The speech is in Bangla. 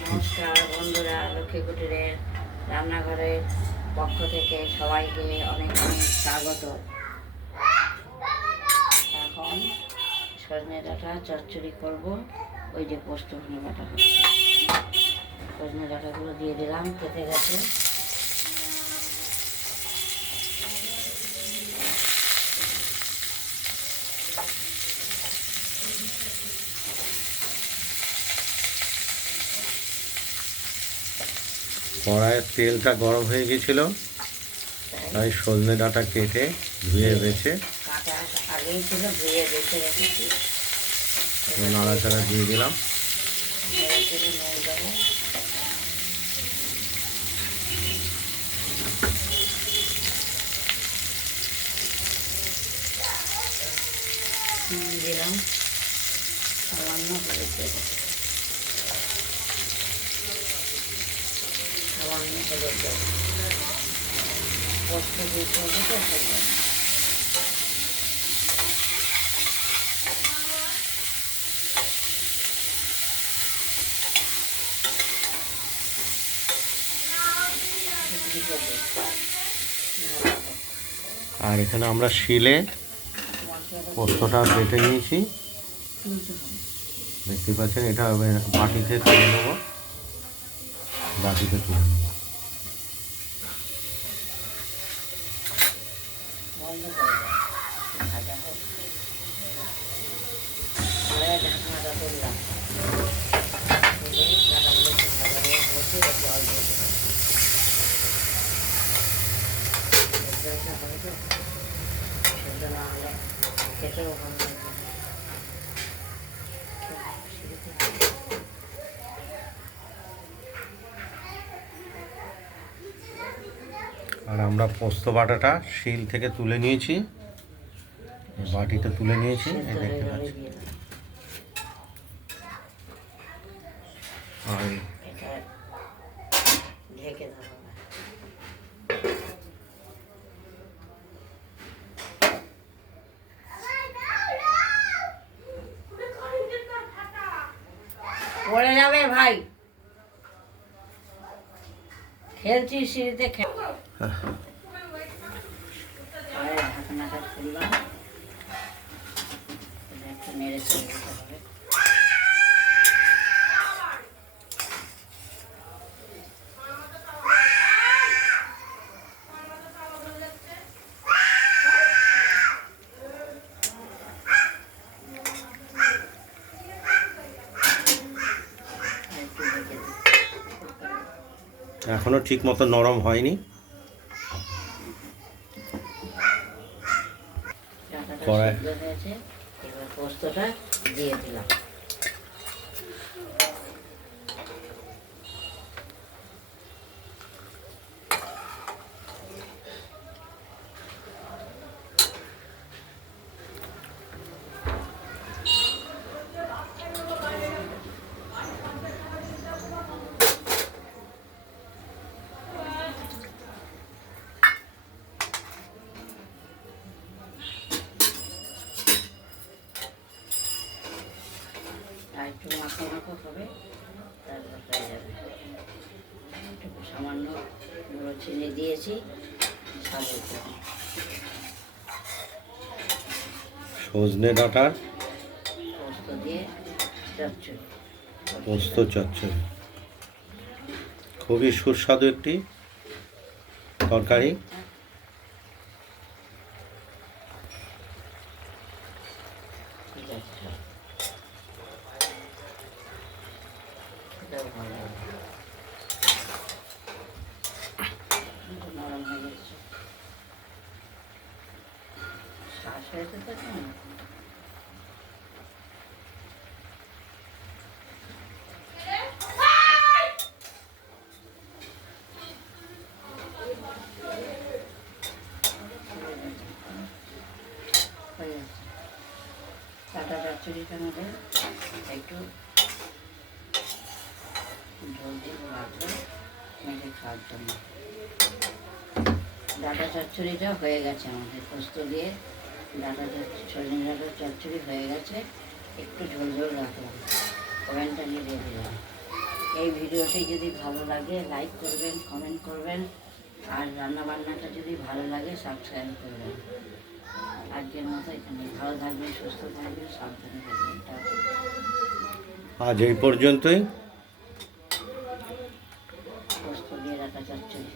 নমস্কার বন্ধুরা, লক্ষ্মী কুটিরের রান্নাঘরের পক্ষ থেকে সবাইকে অনেক অনেক স্বাগত। এখন সজনে ডাঁটা চচ্চড়ি করব। ওই যে পোস্ত বাটা হচ্ছে, সজনে ডাঁটাগুলো দিয়ে দিলাম, কেটে গেছে। কড়াইয়ের তেলটা গরম হয়ে গেছিল, তাই সজনে ডাঁটা কেটে ধুয়ে বেছে কাটা আগেই ছিল, ধুয়ে বেছে রেখেছি। নাড়াচাড়া দিয়ে দিলাম। নুন দেবো, নুন দিলাম, সামান্য হলুদ দেবো, সামান্য হলুদ দেবো। পোস্ত দিতে হবে তো সেজন্য। আর এখানে আমরা শিলে পোস্তটা বেটে নিয়েছি, দেখতে পাচ্ছেন। এটা বাটিতে তুলে নেব, বাটিতে তুলে নেব। বন্ধ করে দাও, ভাজা হোক। ঢাকনাটা তুললাম, তুলে ডাটাগুলো একটু ভাজা হয়ে বসে জল দিয়ে দেবো। জলটা হবে তো, সেটা না হলে খেতেও ভালো লাগবে। আর আমরা পোস্ত বাটাটা শিল থেকে তুলে নিয়েছি, বাটিতে তুলে নিয়েছি, এই দেখতে পাচ্ছি। আর ঢেকে দেবো। পড়ে যাবে ভাই, খেলছি সিঁড়িতে। ঢাকনাটা খুললাম, একটু নেড়ে চেড়ে দিতে হবে। এখনো ঠিক মতো নরম হয়নি। কড়াই হয়েছে, এবার পোস্তটা দিয়ে দিলাম। আর একটু মাখো মাখো হবে, তারপর হয়ে যাবে। একটু সামান্য গুঁড়ো চিনি দিয়েছি স্বাদের জন্য। সজনে ডাঁটার পোস্ত দিয়ে চচ্চড়ি, পোস্ত চচ্চড়ি খুবই সুস্বাদু একটি তরকারি। ঠিক আছে, এটাও ভালো হবে। নরম হয়ে গেছে, শ্বাস হয়েছে তো কেমন। হয়ে গেছে ডাঁটা চচ্চড়িটার মধ্যে একটু ঝোল দিয়ে রাখবো মেখে খাওয়ার জন্য। ডাঁটা চচ্চড়িটা হয়ে গেছে আমাদের, পোস্ত দিয়ে ডাঁটা সজনে ডাঁটা চচ্চড়ি হয়ে গেছে। একটু ঝোল ঝোল রাখলাম, ওভেনটা নিয়ে দিয়ে দিলাম। এই ভিডিওটি যদি ভালো লাগে লাইক করবেন, কমেন্ট করবেন, আর রান্নাবান্নাটা যদি ভালো লাগে সাবস্ক্রাইব করবেন। আজকের মতো এখানে ভালো থাকবেন, সুস্থ থাকবেন, সাবধানে থাকবেন। আজ এই পর্যন্তই। পোস্ত দিয়ে রাখা চচ্চড়ি।